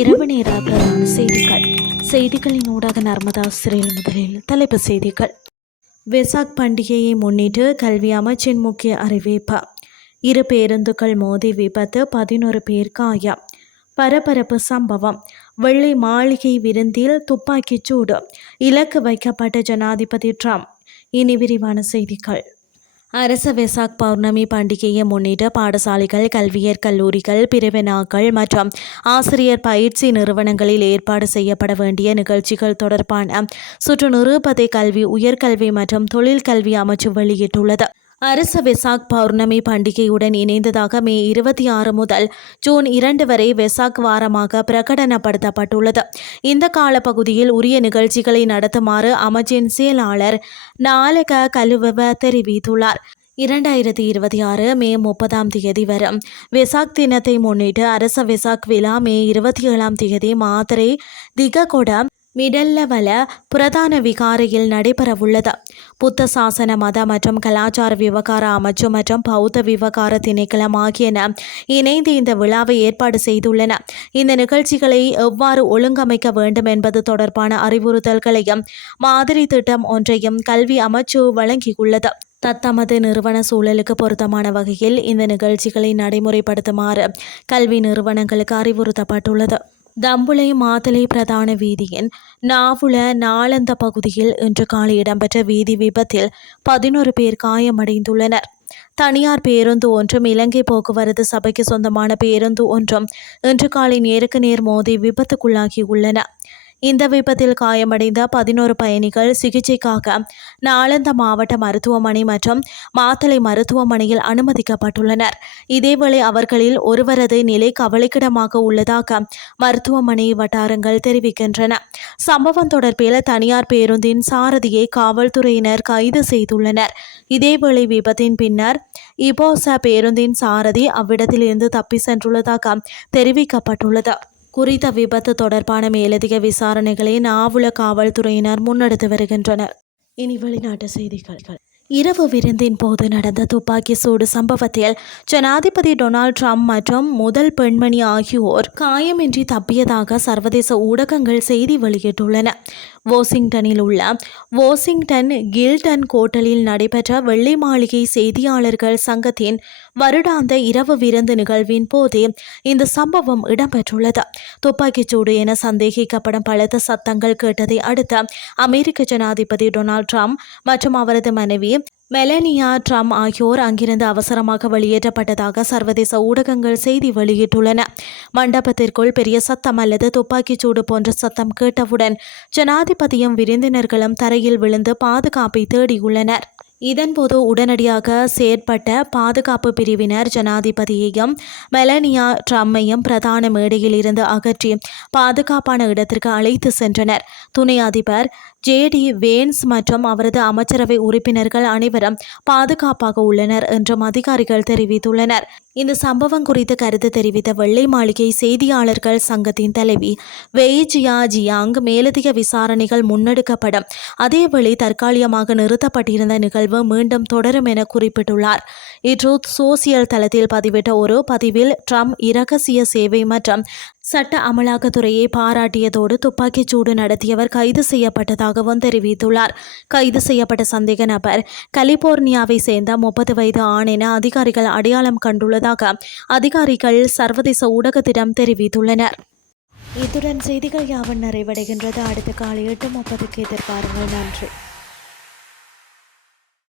இரவு நேர பிரதான செய்திகளின் ஊடாக நர்மதா சிறையில் முதலில் தலைப்பு செய்திகள். வெசாக் பண்டிகையை முன்னிட்டு கல்வி அமைச்சின் முக்கிய அறிவிப்பு. 2 பேருந்துகள் மோதி விபத்து, 11 பேர் காயம். பரபரப்பு சம்பவம். வெள்ளை மாளிகை விருந்தில் துப்பாக்கிச் சூடு, இலக்கு வைக்கப்பட்ட ஜனாதிபதி ட்ரம்ப். இனி விரிவான செய்திகள். அரச வெசாக் பௌர்ணமி பண்டிகையை முன்னிட்டு பாடசாலைகள், கல்வியற் கல்லூரிகள், பிரிவினாக்கள் மற்றும் ஆசிரியர் பயிற்சி நிறுவனங்களில் ஏற்பாடு செய்யப்பட வேண்டிய நிகழ்ச்சிகள் தொடர்பான சுற்று நிரூபத்தை கல்வி, உயர்கல்வி மற்றும் தொழில் கல்வி அமைச்சு வெளியிட்டுள்ளது. அரச வெசாக் பௌர்ணமி பண்டிகையுடன் இணைந்ததாக மே 26 முதல் ஜூன் 2 வரை வெசாக் வாரமாக பிரகடனப்படுத்தப்பட்டுள்ளது. இந்த காலப்பகுதியில் உரிய நிகழ்ச்சிகளை நடத்துமாறு அமைச்சின் செயலாளர் நாலக கலுவவ தெரிவித்துள்ளார். 2026 மே 30 வரும் வெசாக் தினத்தை முன்னிட்டு அரச வெசாக் விழா மே 27 மாத்தறை திககொட மிடல்லவல பிரதான விகாரையில் நடைபெறவுள்ளது. புத்த சாசன, மத மற்றும் கலாச்சார விவகார அமைச்சு மற்றும் பௌத்த விவகார திணைக்களம் ஆகியன இணைந்து இந்த விழாவை ஏற்பாடு செய்துள்ளன. இந்த நிகழ்ச்சிகளை எவ்வாறு ஒழுங்கமைக்க வேண்டும் என்பது தொடர்பான அறிவுறுத்தல்களையும் மாதிரி திட்டம் ஒன்றையும் கல்வி அமைச்சு வழங்கியுள்ளது. தத்தமது நிறுவன சூழலுக்கு பொருத்தமான வகையில் இந்த நிகழ்ச்சிகளை நடைமுறைப்படுத்துமாறு கல்வி நிறுவனங்களுக்கு அறிவுறுத்தப்பட்டுள்ளது. தம்புளை மாத்தளை பிரதான வீதியின் நாவுல நாளந்த பகுதியில் இன்று காலை இடம்பெற்ற வீதி விபத்தில் 11 பேர் காயமடைந்துள்ளனர். தனியார் பேருந்து ஒன்றும் இலங்கை போக்குவரத்து சபைக்கு சொந்தமான பேருந்து ஒன்றும் இன்று காலை நேருக்கு நேர் மோதி விபத்துக்குள்ளாகியுள்ளன. இந்த விபத்தில் காயமடைந்த 11 பயணிகள் சிகிச்சைக்காக நாளந்த மாவட்ட மருத்துவமனை மற்றும் மாத்தளை மருத்துவமனையில் அனுமதிக்கப்பட்டுள்ளனர். இதேவேளை அவர்களில் ஒருவரது நிலை கவலைக்கிடமாக உள்ளதாக மருத்துவமனை வட்டாரங்கள் தெரிவிக்கின்றன. சம்பவம் தொடர்பில் தனியார் பேருந்தின் சாரதியை காவல்துறையினர் கைது செய்துள்ளனர். இதேவேளை விபத்தின் பின்னர் இபோச பேருந்தின் சாரதி அவ்விடத்திலிருந்து தப்பி சென்றுள்ளதாக தெரிவிக்கப்பட்டுள்ளது. குறித்த விபத்து தொடர்பான மேலதிக விசாரணைகளை நாவுல காவல்துறையினர் முன்னெடுத்து வருகின்றனர். இனி வெளிநாட்டு செய்திகள். இரவு விருந்தின் போது நடந்த துப்பாக்கி சூடு சம்பவத்தில் ஜனாதிபதி டொனால்ட் ட்ரம்ப் மற்றும் முதல் பெண்மணி ஆகியோர் காயமின்றி தப்பியதாக சர்வதேச ஊடகங்கள் செய்தி வெளியிட்டுள்ளன. வாஷிங்டனில் உள்ள வாஷிங்டன் கில்டன் கோட்டலில் நடைபெற்ற வெள்ளை மாளிகை செய்தியாளர்கள் சங்கத்தின் வருடாந்த இரவு விருந்து நிகழ்வின் போதே இந்த சம்பவம் இடம்பெற்றுள்ளது. துப்பாக்கிச்சூடு என சந்தேகிக்கப்படும் பலத்த சத்தங்கள் கேட்டதை அடுத்து அமெரிக்க ஜனாதிபதி டொனால்ட் ட்ரம்ப் மற்றும் அவரது மனைவி மெலனியா ட்ரம்ப் ஆகியோர் அங்கிருந்து அவசரமாக வெளியேற்றப்பட்டதாக சர்வதேச ஊடகங்கள் செய்தி வெளியிட்டுள்ளன. மண்டபத்திற்குள் பெரிய சத்தம் அல்லது துப்பாக்கிச்சூடு போன்ற சத்தம் கேட்டவுடன் ஜனாதிபதியும் விருந்தினர்களும் தரையில் விழுந்து பாதுகாப்பை தேடியுள்ளனர். இதன்போது உடனடியாக செயற்பட்ட பாதுகாப்பு பிரிவினர் ஜனாதிபதியையும் மெலனியா ட்ரம்மையும் பிரதான மேடையில் இருந்து அகற்றி பாதுகாப்பான இடத்திற்கு அழைத்து சென்றனர். துணை அதிபர் ஜேடி வேன்ஸ் மற்றும் அவரது அமைச்சரவை உறுப்பினர்கள் அனைவரும் பாதுகாப்பாக உள்ளனர் என்றும் அதிகாரிகள் தெரிவித்துள்ளனர். இந்த சம்பவம் குறித்து கருத்து தெரிவித்த வெள்ளை மாளிகை செய்தியாளர்கள் சங்கத்தின் தலைவி வெய்ஜியா ஜியாங் மேலதிக விசாரணைகள் முன்னெடுக்கப்படும், அதேவேளை தற்காலிகமாக நிறுத்தப்பட்டிருந்த நிகழ்வு மீண்டும் தொடரும் என குறிப்பிட்டுள்ளார். ட்ரூத் சோசியல் தளத்தில் பதிவிட்ட ஒரு பதிவில் ட்ரம்ப் இரகசிய சேவை மற்றும் சட்ட அமலாக்கத்துறையை பாராட்டியதோடு துப்பாக்கிச்சூடு நடத்தியவர் கைது செய்யப்பட்டதாகவும் தெரிவித்துள்ளார். கைது செய்யப்பட்ட சந்தேக நபர் கலிபோர்னியாவை சேர்ந்த 30 வயது ஆண் என அதிகாரிகள் அடையாளம் கண்டுள்ளதாக அதிகாரிகள் சர்வதேச ஊடகத்திடம் தெரிவித்துள்ளனர். இத்துடன் செய்திகள் யாவும் நிறைவடைகின்றது. அடுத்த காலை 8:30 எதிர்பாருங்கள். நன்றி.